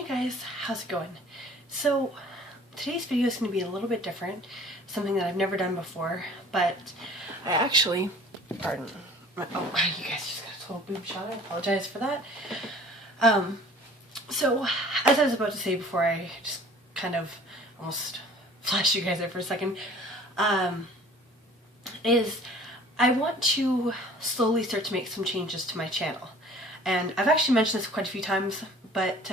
Hey guys, how's it going? So today's video is going to be a little bit different, something that I've never done before, but I actually, pardon, oh you guys just got a total boob shot, I apologize for that. So as I was about to say before I just kind of almost flashed you guys there for a second, is I want to slowly start to make some changes to my channel. And I've actually mentioned this quite a few times, but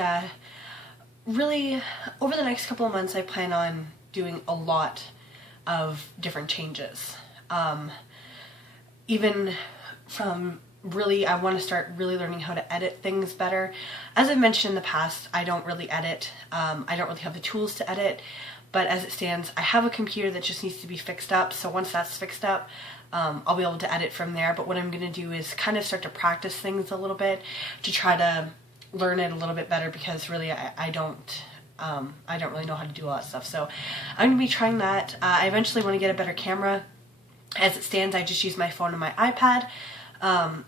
really over the next couple of months I plan on doing a lot of different changes. Even from really, I want to start really learning how to edit things better. As I've mentioned in the past, I don't really edit. I don't really have the tools to edit, but as it stands, I have a computer that just needs to be fixed up. So once that's fixed up, I'll be able to edit from there. But what I'm going to do is kind of start to practice things a little bit to try to learn it a little bit better, because really I don't really know how to do all that stuff. So I'm going to be trying that. I eventually want to get a better camera. As it stands, I just use my phone and my iPad.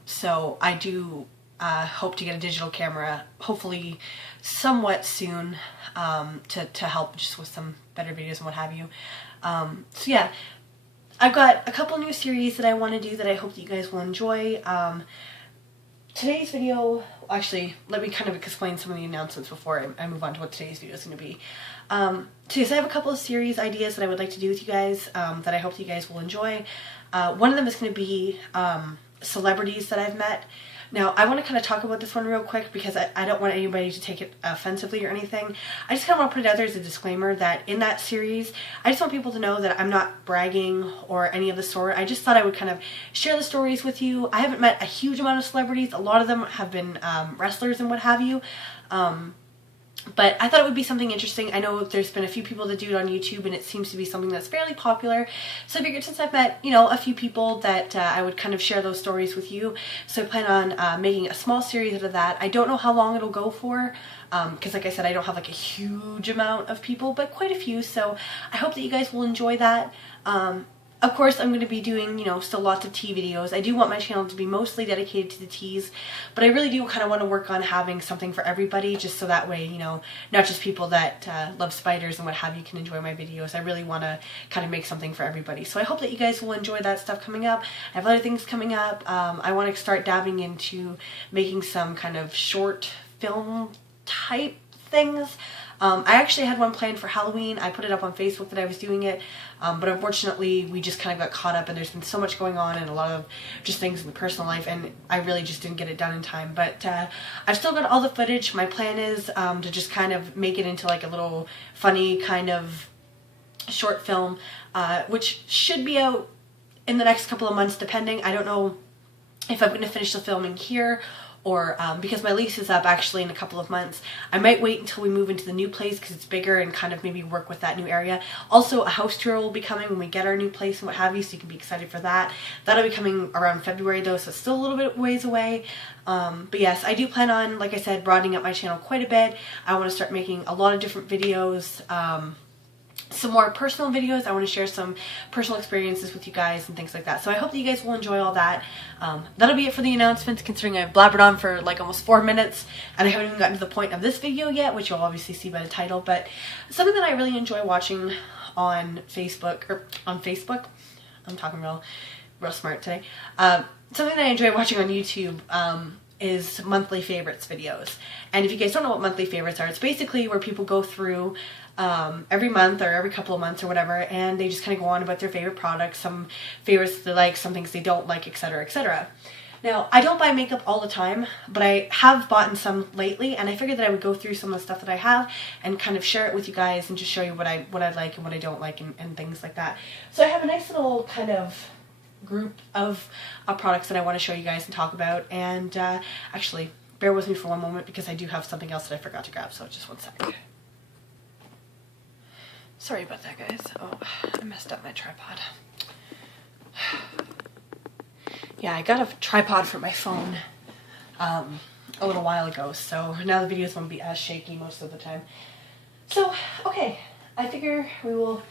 So I do hope to get a digital camera, hopefully somewhat soon, to help just with some better videos and what have you. So yeah, I've got a couple new series that I want to do that I hope that you guys will enjoy. Today's video, actually, let me kind of explain some of the announcements before I move on to what today's video is going to be. So I have a couple of series ideas that I would like to do with you guys, that I hope that you guys will enjoy. One of them is going to be celebrities that I've met. Now, I want to kind of talk about this one real quick because I don't want anybody to take it offensively or anything. I just kind of want to put it out there as a disclaimer that in that series, I just want people to know that I'm not bragging or any of the sort. I just thought I would kind of share the stories with you. I haven't met a huge amount of celebrities. A lot of them have been wrestlers and what have you. But I thought it would be something interesting. I know there's been a few people that do it on YouTube, and it seems to be something that's fairly popular. So I figured since I've met, a few people, that I would kind of share those stories with you. So I plan on making a small series out of that. I don't know how long it'll go for, because like I said, I don't have like a huge amount of people, but quite a few. So I hope that you guys will enjoy that. Of course, I'm going to be doing, still lots of tea videos. I do want my channel to be mostly dedicated to the teas, but I really do kind of want to work on having something for everybody, just so that way, not just people that love spiders and what have you can enjoy my videos. I really want to kind of make something for everybody. So I hope that you guys will enjoy that stuff coming up. I have other things coming up. I want to start dabbing into making some kind of short film type things. I actually had one planned for Halloween. I put it up on Facebook that I was doing it, but unfortunately we just kind of got caught up, and there's been so much going on and a lot of just things in the personal life, and I really just didn't get it done in time. But I've still got all the footage. My plan is to just kind of make it into like a little funny kind of short film, which should be out in the next couple of months depending. I don't know if I'm going to finish the filming here, or because my lease is up actually in a couple of months. I might wait until we move into the new place because it's bigger, and kind of maybe work with that new area. Also, a house tour will be coming when we get our new place and what have you, so you can be excited for that. That'll be coming around February though, so it's still a little bit ways away. But yes, I do plan on, like I said, broadening up my channel quite a bit. I want to start making a lot of different videos. Some more personal videos. I want to share some personal experiences with you guys and things like that. So I hope that you guys will enjoy all that. That'll be it for the announcements, considering I've blabbered on for like almost 4 minutes and I haven't even gotten to the point of this video yet, which you'll obviously see by the title. But something that I really enjoy watching on Facebook, I'm talking real smart today. Something that I enjoy watching on YouTube is monthly favorites videos. And if you guys don't know what monthly favorites are, it's basically where people go through every month or every couple of months or whatever, and they just kind of go on about their favorite products, some favorites they like, some things they don't like, etc., etc. Now, I don't buy makeup all the time, but I have bought some lately, and I figured that I would go through some of the stuff that I have and kind of share it with you guys and just show you what I like and what I don't like and things like that. So I have a nice little kind of group of products that I want to show you guys and talk about, and actually, bear with me for one moment because I do have something else that I forgot to grab, so just one sec. Sorry about that, guys. Oh, I messed up my tripod. Yeah, I got a tripod for my phone a little while ago, so now the videos won't be as shaky most of the time. So, okay, I figure we will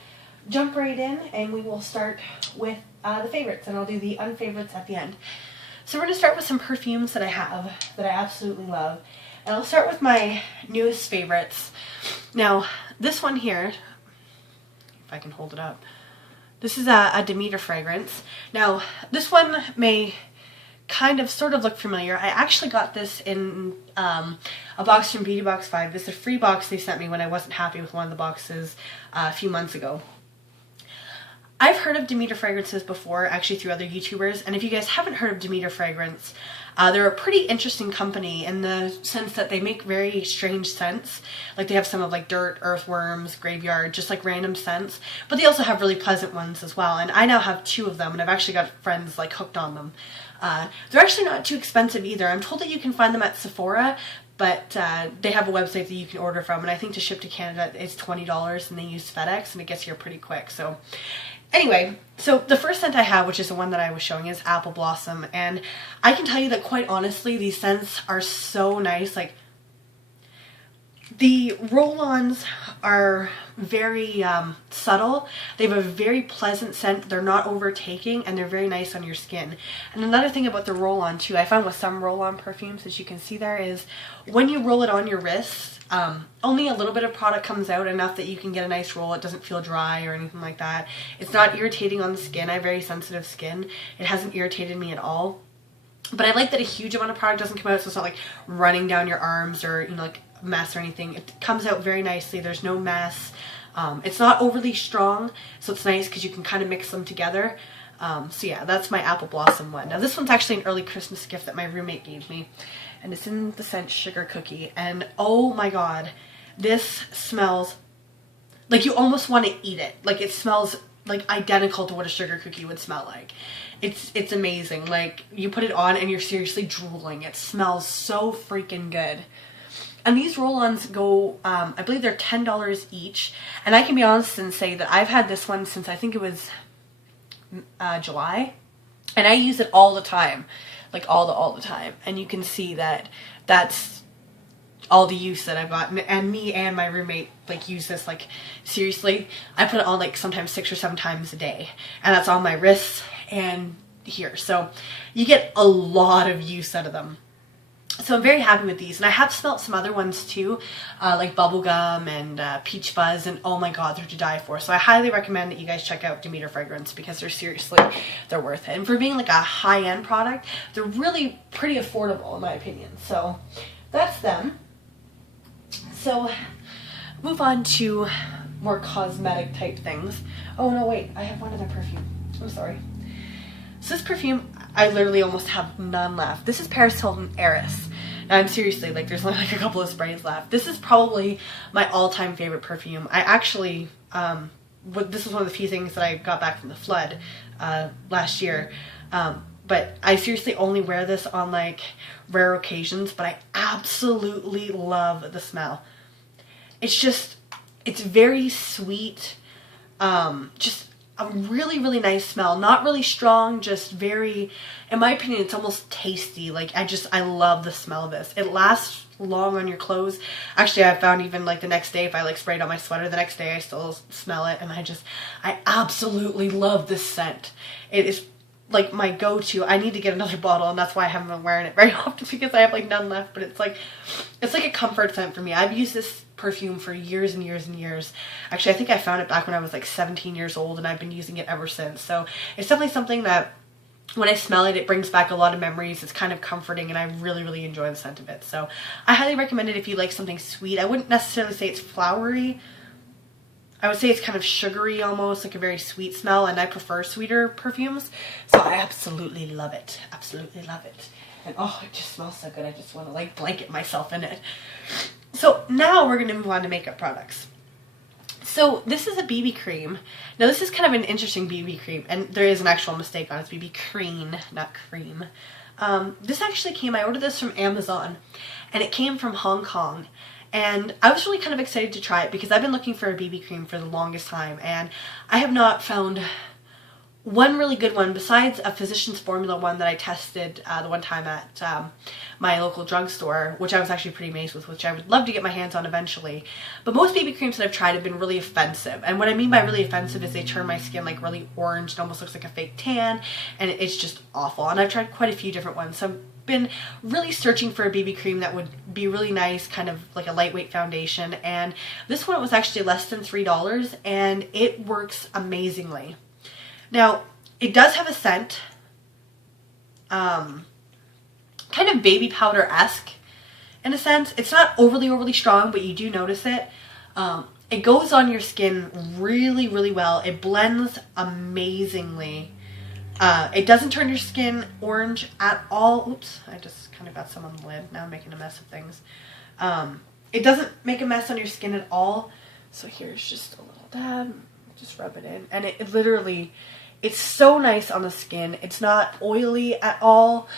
jump right in and we will start with the favorites, and I'll do the unfavorites at the end. So we're going to start with some perfumes that I have that I absolutely love. And I'll start with my newest favorites. Now, this one here, if I can hold it up, this is a Demeter fragrance. Now, this one may kind of sort of look familiar. I actually got this in a box from Beauty Box 5. This is a free box they sent me when I wasn't happy with one of the boxes a few months ago. I've heard of Demeter fragrances before, actually through other YouTubers, and if you guys haven't heard of Demeter fragrance, they're a pretty interesting company in the sense that they make very strange scents. Like they have some of like dirt, earthworms, graveyard, just like random scents, but they also have really pleasant ones as well, and I now have 2 of them, and I've actually got friends like hooked on them. They're actually not too expensive either. I'm told that you can find them at Sephora, but they have a website that you can order from, and I think to ship to Canada it's $20, and they use FedEx, and it gets here pretty quick. So anyway, so the first scent I have, which is the one that I was showing, is Apple Blossom, and I can tell you that quite honestly, these scents are so nice. Like, the roll-ons are very subtle. They have a very pleasant scent. They're not overtaking, and they're very nice on your skin. And another thing about the roll-on too, I found with some roll-on perfumes, as you can see there, is when you roll it on your wrist, only a little bit of product comes out, enough that you can get a nice roll. It doesn't feel dry or anything like that. It's not irritating on the skin. I have very sensitive skin. It hasn't irritated me at all. But I like that a huge amount of product doesn't come out, so it's not like running down your arms or, you know, like mess or anything. It comes out very nicely. There's no mess. It's not overly strong, so it's nice because you can kind of mix them together. So yeah, that's my Apple Blossom one. Now this one's actually an early Christmas gift that my roommate gave me, and it's in the scent Sugar Cookie, and oh my god, this smells like you almost want to eat it. Like, it smells like identical to what a sugar cookie would smell like. It's amazing. Like, you put it on and you're seriously drooling. It smells so freaking good. And these roll-ons go, I believe they're $10 each. And I can be honest and say that I've had this one since I think it was July. And I use it all the time. Like, all the time. And you can see that that's all the use that I've got. And me and my roommate, like, use this, like, seriously. I put it on, like, sometimes 6 or 7 times a day. And that's on my wrists and here. So you get a lot of use out of them. So I'm very happy with these, and I have smelt some other ones too, like Bubblegum and Peach Fuzz, and oh my god, they're to die for. So I highly recommend that you guys check out Demeter Fragrance, because they're seriously, they're worth it. And for being like a high-end product, they're really pretty affordable in my opinion. So that's them. So move on to more cosmetic type things. Oh no, wait, I have one other perfume. I'm sorry. So this perfume, I literally almost have none left. This is Paris Hilton Heiress. Now, I'm seriously, like, there's only like a couple of sprays left. This is probably my all-time favorite perfume. I actually, this is one of the few things that I got back from the flood last year. But I seriously only wear this on, like, rare occasions, but I absolutely love the smell. It's just, it's very sweet, just a really, really nice smell. Not really strong, just very, in my opinion, it's almost tasty. Like, I love the smell of this. It lasts long on your clothes. Actually, I found even, like, the next day, if I, like, sprayed on my sweater, the next day I still smell it, and I absolutely love this scent. It is, like, my go-to. I need to get another bottle, and that's why I haven't been wearing it very often, because I have, like, none left, but it's like a comfort scent for me. I've used this perfume for years and years and years. Actually, I think I found it back when I was like 17 years old, and I've been using it ever since. So it's definitely something that when I smell it, it brings back a lot of memories. It's kind of comforting, and I really, really enjoy the scent of it. So I highly recommend it if you like something sweet. I wouldn't necessarily say it's flowery. I would say it's kind of sugary almost, like a very sweet smell, and I prefer sweeter perfumes. So I absolutely love it. Absolutely love it. And oh, it just smells so good. I just want to, like, blanket myself in it. So now we're going to move on to makeup products. So this is a BB cream. Now this is kind of an interesting BB cream, and there is an actual mistake on it. It's BB cream, not cream. This actually came, I ordered this from Amazon, and it came from Hong Kong. And I was really kind of excited to try it, because I've been looking for a BB cream for the longest time, and I have not found one really good one besides a Physicians Formula one that I tested the one time at my local drugstore, which I was actually pretty amazed with, which I would love to get my hands on eventually. But most BB creams that I've tried have been really offensive, and what I mean by really offensive is they turn my skin like really orange. It almost looks like a fake tan, and it's just awful. And I've tried quite a few different ones, so been really searching for a BB cream that would be really nice, kind of like a lightweight foundation, and this one was actually less than $3 and it works amazingly. Now, it does have a scent, kind of baby powder-esque in a sense. It's not overly strong, but you do notice it. It goes on your skin really, really well. It blends amazingly. It doesn't turn your skin orange at all. Oops, I just kind of got some on the lid. Now I'm making a mess of things. It doesn't make a mess on your skin at all. So here's just a little dab. Just rub it in. And it literally, it's so nice on the skin. It's not oily at all.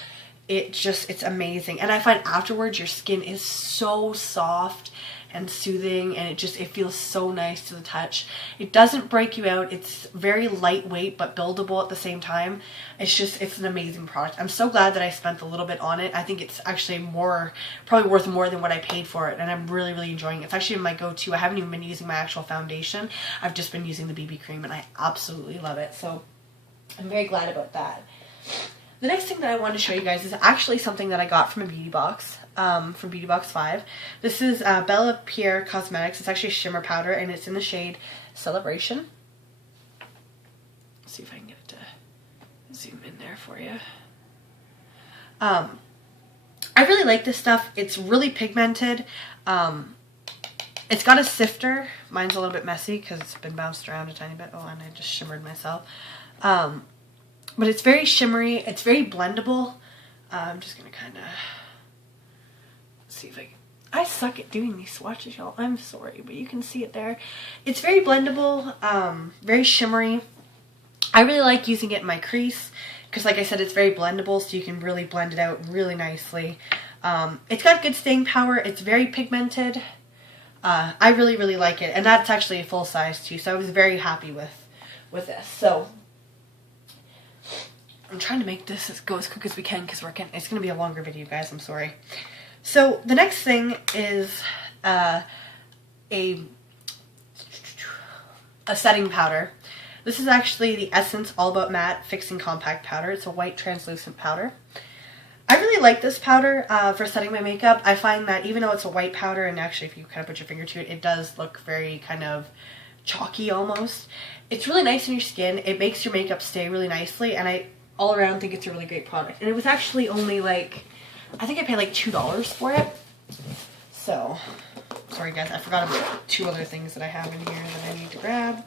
It's amazing. And I find afterwards your skin is so soft and soothing, and it feels so nice to the touch. It doesn't break you out. It's very lightweight but buildable at the same time. It's an amazing product. I'm so glad that I spent a little bit on it. I think it's actually probably worth more than what I paid for it, and I'm really, really enjoying it. It's actually my go-to. I haven't even been using my actual foundation. I've just been using the BB cream, and I absolutely love it. So I'm very glad about that. The next thing that I wanted to show you guys is actually something that I got from a beauty box, from Beauty Box 5. This is Bella Pierre Cosmetics. It's actually a shimmer powder, and it's in the shade Celebration. Let's see if I can get it to zoom in there for you. I really like this stuff. It's really pigmented. It's got a sifter. Mine's a little bit messy because it's been bounced around a tiny bit. Oh, and I just shimmered myself. But it's very shimmery. It's very blendable. I'm just going to kind of see if I suck at doing these swatches, y'all. I'm sorry, but you can see it there. It's very blendable, very shimmery. I really like using it in my crease because, like I said, it's very blendable, so you can really blend it out really nicely. It's got good staying power. It's very pigmented. I really, really like it. And that's actually a full size too, so I was very happy with this. So I'm trying to make this go as quick as we can because it's going to be a longer video, guys. I'm sorry. So the next thing is a setting powder. This is actually the Essence All About Matte Fixing Compact Powder. It's a white translucent powder. I really like this powder for setting my makeup. I find that even though it's a white powder, and actually if you kind of put your finger to it, it does look very kind of chalky almost. It's really nice on your skin. It makes your makeup stay really nicely, and I all around think it's a really great product. And it was actually only like, I think I paid like $2 for it. So, sorry guys, I forgot about 2 other things that I have in here that I need to grab.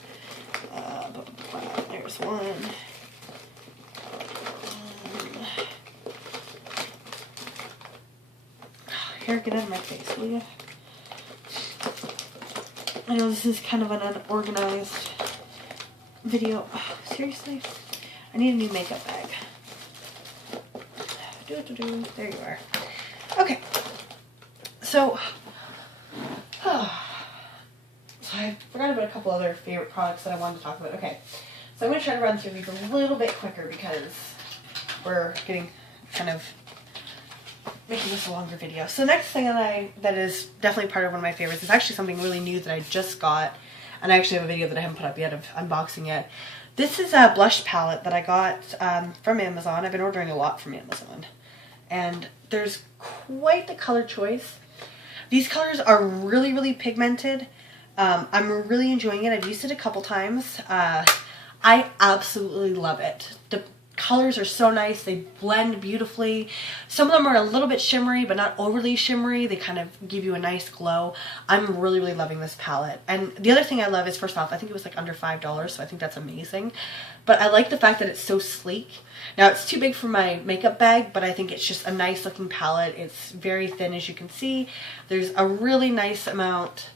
There's one. Here, get out of my face, will you? I know this is kind of an unorganized video. Oh, seriously? I need a new makeup bag. There you are. Okay. So I forgot about a couple other favorite products that I wanted to talk about. Okay. So I'm going to try to run through these a little bit quicker because we're getting kind of making this a longer video. So the next thing that is definitely part of one of my favorites is actually something really new that I just got. And I actually have a video that I haven't put up yet of unboxing it. This is a blush palette that I got from Amazon. I've been ordering a lot from Amazon. And there's quite the color choice. These colors are really, really pigmented. I'm really enjoying it. I've used it a couple times. I absolutely love it. The colors are so nice. They blend beautifully. Some of them are a little bit shimmery, but not overly shimmery. They kind of give you a nice glow. I'm really, really loving this palette. And the other thing I love is, first off, I think it was like under $5, so I think that's amazing. But I like the fact that it's so sleek. Now, it's too big for my makeup bag, but I think it's just a nice looking palette. It's very thin, as you can see. There's a really nice amount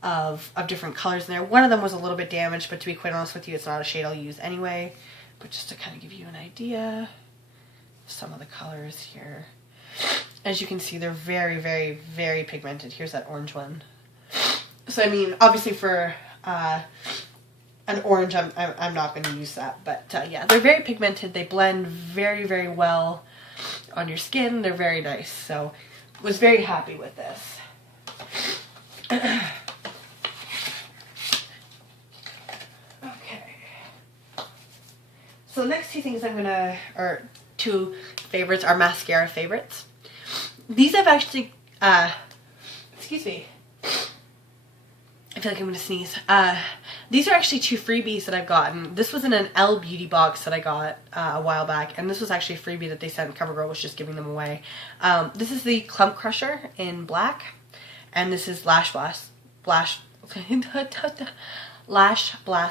of different colors in there. One of them was a little bit damaged, but to be quite honest with you, it's not a shade I'll use anyway. But just to kind of give you an idea of some of the colors here. As you can see, they're very, very, very pigmented. Here's that orange one. So, I mean, obviously for an orange, I'm not going to use that. But, yeah, they're very pigmented. They blend very, very well on your skin. They're very nice. So, was very happy with this. So the next 2 things I'm gonna, or 2 favorites are mascara favorites. These I've actually, excuse me, I feel like I'm going to sneeze. These are actually 2 freebies that I've gotten. This was in an Elle Beauty box that I got a while back, and this was actually a freebie that they sent. CoverGirl was just giving them away. This is the Clump Crusher in black, and this is Lash Blast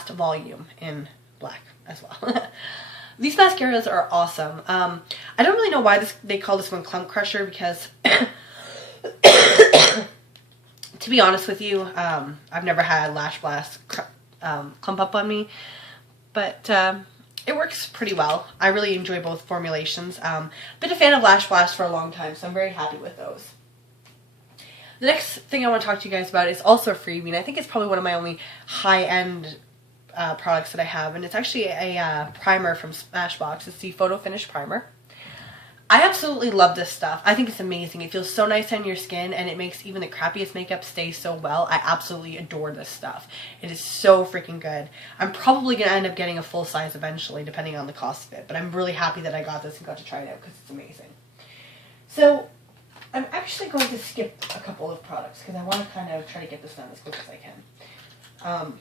Volume in black as well. These mascaras are awesome. I don't really know why they call this one Clump Crusher, because to be honest with you, I've never had Lash Blast clump up on me, but it works pretty well. I really enjoy both formulations. Been a fan of Lash Blast for a long time, so I'm very happy with those. The next thing I want to talk to you guys about is also a freebie, and I think it's probably one of my only high-end products that I have, and it's actually a primer from Smashbox. It's the Photo Finish Primer. I absolutely love this stuff. I think it's amazing. It feels so nice on your skin, and it makes even the crappiest makeup stay so well. I absolutely adore this stuff. It is so freaking good. I'm probably going to end up getting a full size eventually, depending on the cost of it, but I'm really happy that I got this and got to try it out because it's amazing. So I'm actually going to skip a couple of products because I want to kind of try to get this done as quick as I can.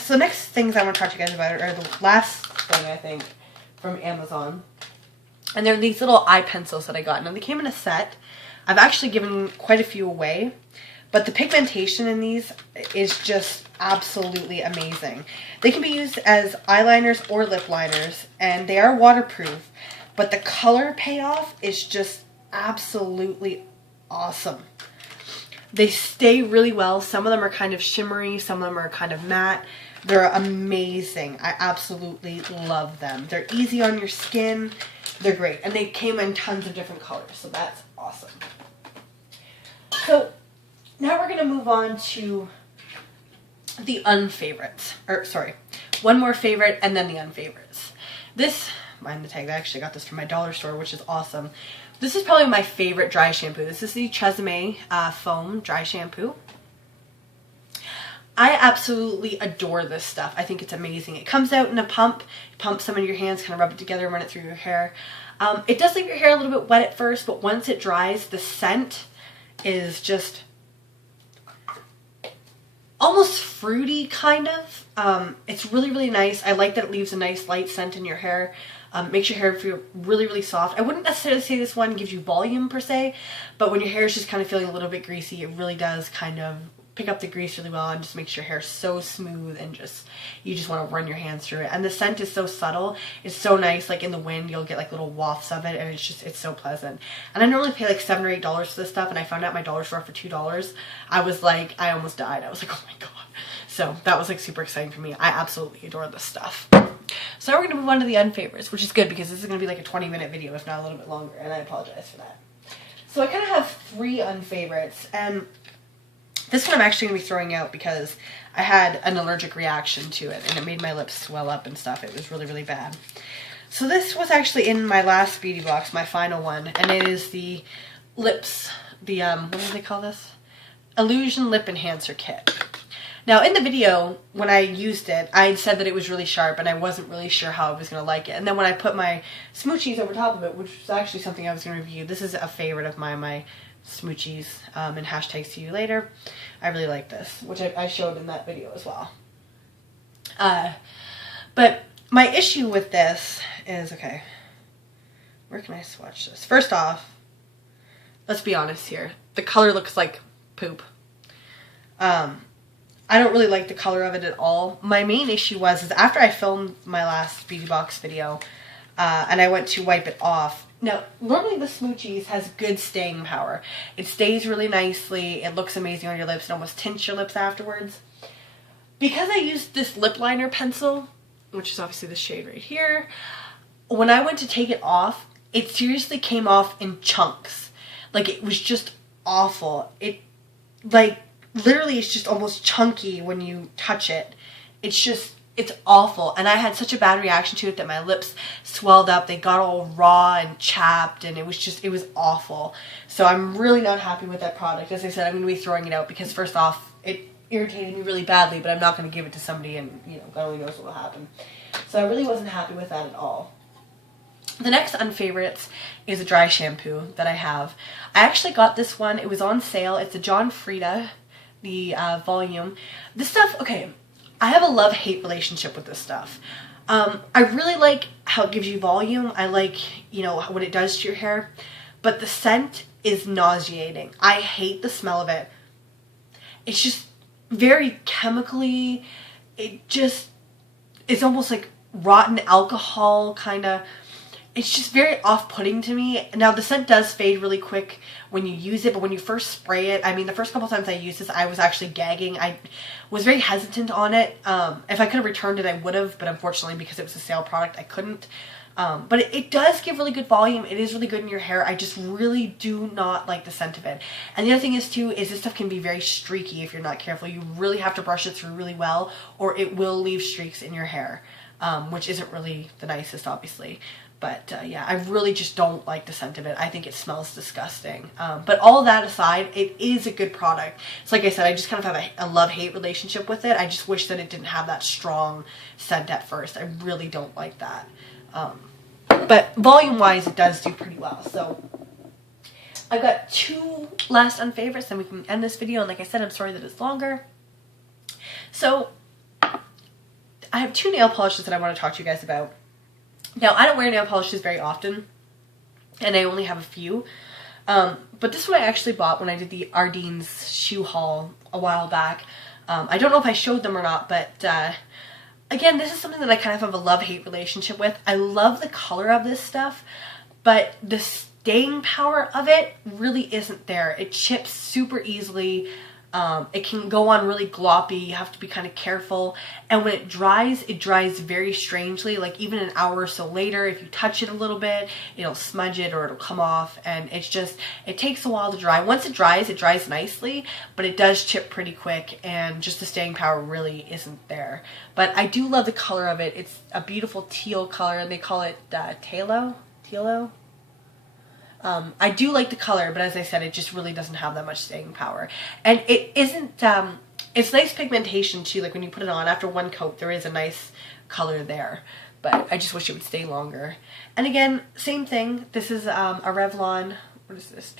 So next things I want to talk to you guys about are the last thing, I think, from Amazon. And they're these little eye pencils that I got. Now, they came in a set. I've actually given quite a few away. But the pigmentation in these is just absolutely amazing. They can be used as eyeliners or lip liners. And they are waterproof. But the color payoff is just absolutely awesome. They stay really well. Some of them are kind of shimmery. Some of them are kind of matte. They're amazing. I absolutely love them. They're easy on your skin. They're great. And they came in tons of different colors. So that's awesome. So now we're going to move on to the unfavorites. Or sorry, one more favorite and then the unfavorites. This, mind the tag, I actually got this from my dollar store, which is awesome. This is probably my favorite dry shampoo. This is the Tresemme Foam Dry Shampoo. I absolutely adore this stuff. I think it's amazing. It comes out in a pump. You pump some in your hands, kind of rub it together and run it through your hair. It does leave your hair a little bit wet at first, but once it dries, the scent is just almost fruity, kind of. It's really, really nice. I like that it leaves a nice light scent in your hair. Makes your hair feel really, really soft. I wouldn't necessarily say this one gives you volume per se, but when your hair is just kind of feeling a little bit greasy, it really does kind of pick up the grease really well and just makes your hair so smooth, and just you just want to run your hands through it. And the scent is so subtle. It's so nice. Like in the wind, you'll get like little wafts of it, and it's so pleasant. And I normally pay like $7 or $8 for this stuff, and I found out my dollar store for $2. I was like, I almost died. I was like, oh my god. So that was like super exciting for me. I absolutely adore this stuff. So now we're going to move on to the unfavorites, which is good because this is going to be like a 20-minute video, if not a little bit longer, and I apologize for that. So I kind of have 3 unfavorites, and this one I'm actually going to be throwing out because I had an allergic reaction to it, and it made my lips swell up and stuff. It was really, really bad. So this was actually in my last beauty box, my final one, and it is the lips, the, what do they call this? Illusion Lip Enhancer Kit. Now, in the video, when I used it, I had said that it was really sharp, and I wasn't really sure how I was going to like it. And then when I put my smoochies over top of it, which was actually something I was going to review, this is a favorite of mine, my smoochies, and hashtag see you later. I really like this, which I showed in that video as well. But my issue with this is, okay, where can I swatch this? First off, let's be honest here. The color looks like poop. I don't really like the color of it at all. My main issue is after I filmed my last beauty box video, and I went to wipe it off. Now, normally the Smoochies has good staying power. It stays really nicely, it looks amazing on your lips, and almost tints your lips afterwards. Because I used this lip liner pencil, which is obviously the shade right here, when I went to take it off, it seriously came off in chunks. Like, it was just awful. It, like, literally it's just almost chunky when you touch it. It's awful. And I had such a bad reaction to it that my lips swelled up. They got all raw and chapped, and it was awful. So I'm really not happy with that product. As I said, I'm going to be throwing it out because first off, it irritated me really badly, but I'm not going to give it to somebody and, you know, God only knows what will happen. So I really wasn't happy with that at all. The next unfavorites is a dry shampoo that I have. I actually got this one. It was on sale. It's a John Frieda, the volume. This stuff, okay, I have a love-hate relationship with this stuff. I really like how it gives you volume. I like, you know, what it does to your hair. But the scent is nauseating. I hate the smell of it. It's just very chemically. It's almost like rotten alcohol kind of. It's just very off-putting to me. Now, the scent does fade really quick when you use it, but when you first spray it, I mean, the first couple times I used this, I was actually gagging. I was very hesitant on it. If I could have returned it, I would have, but unfortunately, because it was a sale product, I couldn't. But it does give really good volume. It is really good in your hair. I just really do not like the scent of it. And the other thing is, too, is this stuff can be very streaky if you're not careful. You really have to brush it through really well, or it will leave streaks in your hair, which isn't really the nicest, obviously. But yeah, I really just don't like the scent of it. I think it smells disgusting. But all that aside, it is a good product. So like I said, I just kind of have a love-hate relationship with it. I just wish that it didn't have that strong scent at first. I really don't like that. But volume-wise, it does do pretty well. So I've got two last unfavorites, then we can end this video. And like I said, I'm sorry that it's longer. So I have two nail polishes that I want to talk to you guys about. Now, I don't wear nail polishes very often, and I only have a few, but this one I actually bought when I did the Ardene's shoe haul a while back. I don't know if I showed them or not, but again, this is something that I kind of have a love-hate relationship with. I love the color of this stuff, but the staying power of it really isn't there. It chips super easily. It can go on really gloppy. You have to be kind of careful. And when it dries very strangely. Like even an hour or so later, if you touch it a little bit, it'll smudge it or it'll come off. And it's just, it takes a while to dry. Once it dries nicely, but it does chip pretty quick and just the staying power really isn't there. But I do love the color of it. It's a beautiful teal color and they call it Tealo? I do like the color, but as I said, it just really doesn't have that much staying power. And it isn't, it's nice pigmentation too, like when you put it on, after one coat, there is a nice color there. But I just wish it would stay longer. And again, same thing, this is a Revlon, what is this?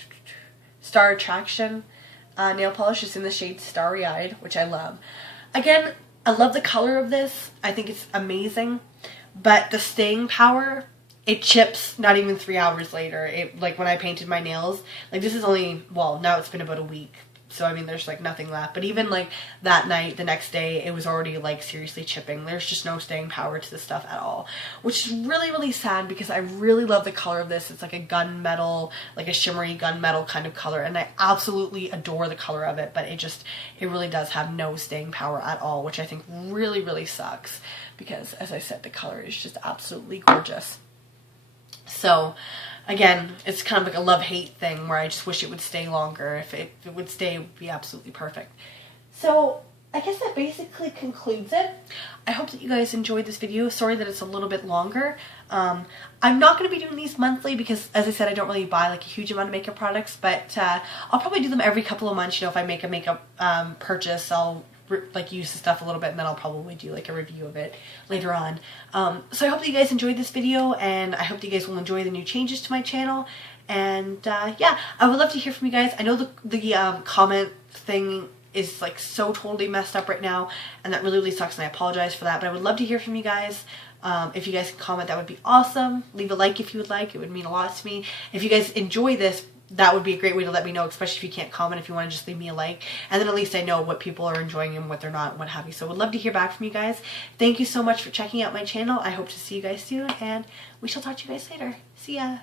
Star Attraction nail polish. It's in the shade Starry Eyed, which I love. Again, I love the color of this. I think it's amazing. But the staying power, it chips not even 3 hours later. Like when I painted my nails, like this is only, well, now it's been about a week. So I mean, there's like nothing left. But even like that night, the next day, it was already like seriously chipping. There's just no staying power to this stuff at all. Which is really, really sad because I really love the color of this. It's like a gunmetal, like a shimmery gunmetal kind of color. And I absolutely adore the color of it. But it really does have no staying power at all, which I think really, really sucks. Because as I said, the color is just absolutely gorgeous. So, again, it's kind of like a love-hate thing where I just wish it would stay longer. If it would stay, it would be absolutely perfect. So, I guess that basically concludes it. I hope that you guys enjoyed this video. Sorry that it's a little bit longer. I'm not going to be doing these monthly because, as I said, I don't really buy like a huge amount of makeup products. But I'll probably do them every couple of months. You know, if I make a makeup purchase, I'll like use the stuff a little bit and then I'll probably do like a review of it later on. So I hope that you guys enjoyed this video and I hope that you guys will enjoy the new changes to my channel. And yeah, I would love to hear from you guys. I know the comment thing is like so totally messed up right now and that really, really sucks and I apologize for that. But I would love to hear from you guys. If you guys can comment, that would be awesome. Leave a like if you would like. It would mean a lot to me. If you guys enjoy this, that would be a great way to let me know, especially if you can't comment, if you want to just leave me a like. And then at least I know what people are enjoying and what they're not and what have you. So I would love to hear back from you guys. Thank you so much for checking out my channel. I hope to see you guys soon and we shall talk to you guys later. See ya!